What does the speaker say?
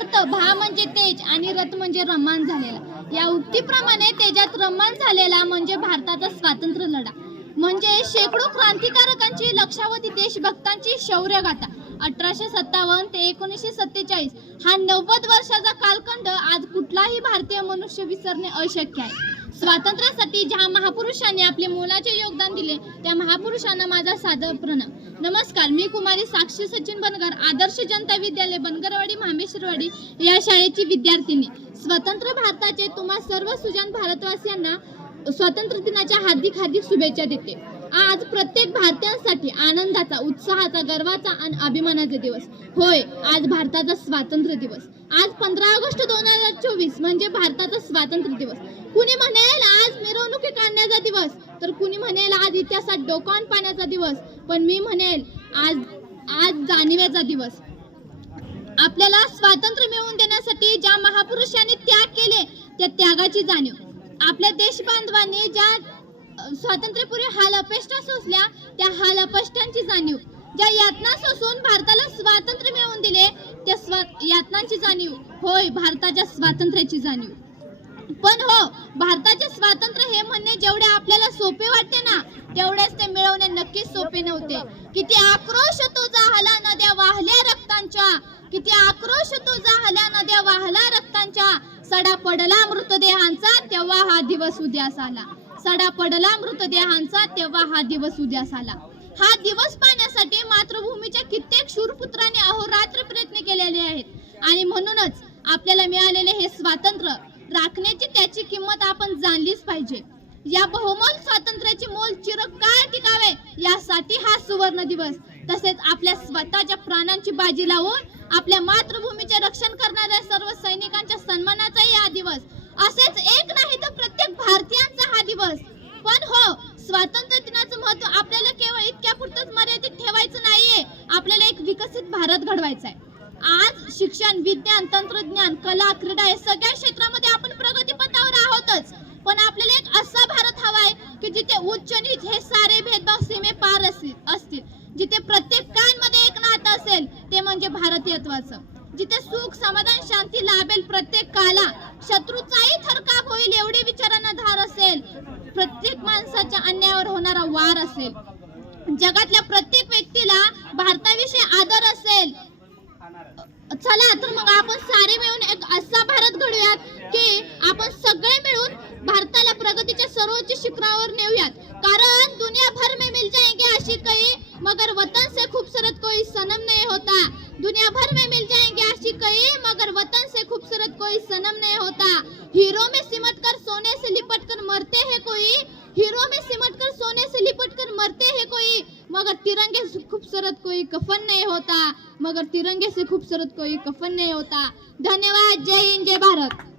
अर्थ भा म्हणजे तेज आणि रथ म्हणजे रमान झालेला. या उक्तीप्रमाणे तेजात रमान झालेला म्हणजे भारताचा स्वातंत्र्य लढा, म्हणजे शेकडो क्रांतिकारकांची, लक्षावधी देशभक्तांची शौर्यगाथा. 1857 ते 1947 हा 90 वर्षाचा कालखंड आज कुठलाही भारतीय मनुष्य विसरणे अशक्य आहे. स्वातंत्र्यासाठी ज्या महापुरुषांनी आपले मोलाचे योगदान दिले त्या महापुरुषांना माझा सादर प्रणाम. नमस्कार, मी कुमारी साक्षी सचिन बनगर, आदर्श जनता विद्यालय बनगरवाडी मामेश्वरवाडी या शाळेची विद्यार्थिनी. स्वतंत्र भारताचे तुम्हा सर्व सुजाण भारतवासियांना स्वातंत्र्य दिनाच्या हार्दिक हार्दिक शुभेच्छा देते. आज प्रत्येक भारतीयांसाठी आनंदाचा, उत्साहाचा, गर्वाचा आणि अभिमानाचा दिवस. होय, आज भारताचा स्वातंत्र्य दिवस. आज 15 ऑगस्ट 2024 म्हणजे भारताचा स्वातंत्र्य दिवस. कुणी म्हणेल आज मिरवणुकी काढण्याचा दिवस, तर कुणी म्हणेल आज इतिहासात डोकावून पाहण्याचा दिवस, पण मी म्हणेल आज जाणीवेचा दिवस. आपल्याला स्वातंत्र्य मिळवून देण्यासाठी ज्या महापुरुषांनी त्याग केले त्या त्यागाची जाणीव. आपल्या देश बांधवांनी ज्या स्वातंत्र्यपूर्वी हाल अपेष्टा सोसल्या त्या हाल अपेष्टांची जाणीव. ज्या यातना सोसून भारताला स्वातंत्र्य मिळवून दिले त्या यातनांची जाणीव. होय, भारताच्या स्वातंत्र्याची जाणीव. पण हो, भारताचे स्वातंत्र्य हे म्हणणे जेवढे आपल्याला सोपे वाटते ना, तेवढेच ते मिळवणे नक्कीच सोपे नव्हते. किती आक्रोश तुझा हला नद्या वाहल्या रक्तांच्या, किती आक्रोश तुझा हला नद्या वाहला रक्तांच्या. सडा पडला मृतदेहांचा तेव्हा हा दिवस उद्यास आला. सडा पडला मृतदेहांचा तेव्हा हा दिवस उद्यास आला. हा दिवस पाहण्यासाठी मातृभूमीच्या कित्येक शूरपुत्रांनी अहोरात्र प्रयत्न केलेले आहेत. आणि म्हणूनच आपल्याला मिळालेले हे स्वातंत्र्य राखण्याची त्याची किंमत आपण जाणलीच पाहिजे. या बहुमोल स्वातंत्र्याची मोल चिरकाळ टिकावे यासाठी हा सुवर्ण दिवस. तसेच आपल्या स्वतःच्या प्राणांची बाजी लावून आपल्या मातृभूमीचे रक्षण करणाऱ्या सर्व सैनिकांच्या सन्मानाचाही हा दिवस. असेच एक नाही तर प्रत्येक भारतीयांचा हा दिवस. पण हो, स्वातंत्र्य दिनाचं महत्त्व आपल्याला केवळ इतक्या पुरतच मर्यादित ठेवायचं नाहीये. आपल्याला एक विकसित भारत घडवायचा आहे. आज शिक्षण, विज्ञान, तंत्रज्ञान, कला, क्रीडा या सगळ्या क्षेत्रामध्ये आपण प्रगतीपथावर आहोतच. पण आपल्याला एक असा भारत हवाय की जिथे उच्च नीच हे सारे भेदभाव सीमे पार असतील, जिथे प्रत्येकांमध्ये एक नातं असेल ते म्हणजे भारतीयत्वाचं, जिथे सुख, समाधान, शांती लाभेल प्रत्येकाला, शत्रूचाही थरकाप होईल एवढे विचारांना धार असेल, प्रत्येक माणसाच्या अन्यायावर होणारा वार असेल, जगातल्या प्रत्येक व्यक्तीला भारताविषयी आदर असेल. चला तर मग आपण सारे मिळून एक असा भारत घडूयात की आपण सगळे मिळून भारताला प्रगतीच्या सर्वोच्च शिखरावर नेऊयात. कारण दुनिया भर में मिल जाएंगे आशिकई, मगर वतन से खूबसूरत कोई सनम नहीं होता. दुनिया भर में मिल जाएंगे आशिकई, मगर वतन से खूबसूरत कोई सनम नहीं होता. हीरो में सिमट कर सोने से लिपट कर मरते हैं कोई, हीरो में सिमट कर सोने से लिपट कर मरते हैं कोई, मगर तिरंगे से खूबसूरत कोई कफन नहीं होता. मगर तिरंगे से खूबसूरत कोई कफन नहीं होता. धन्यवाद. जय हिंद, जय भारत.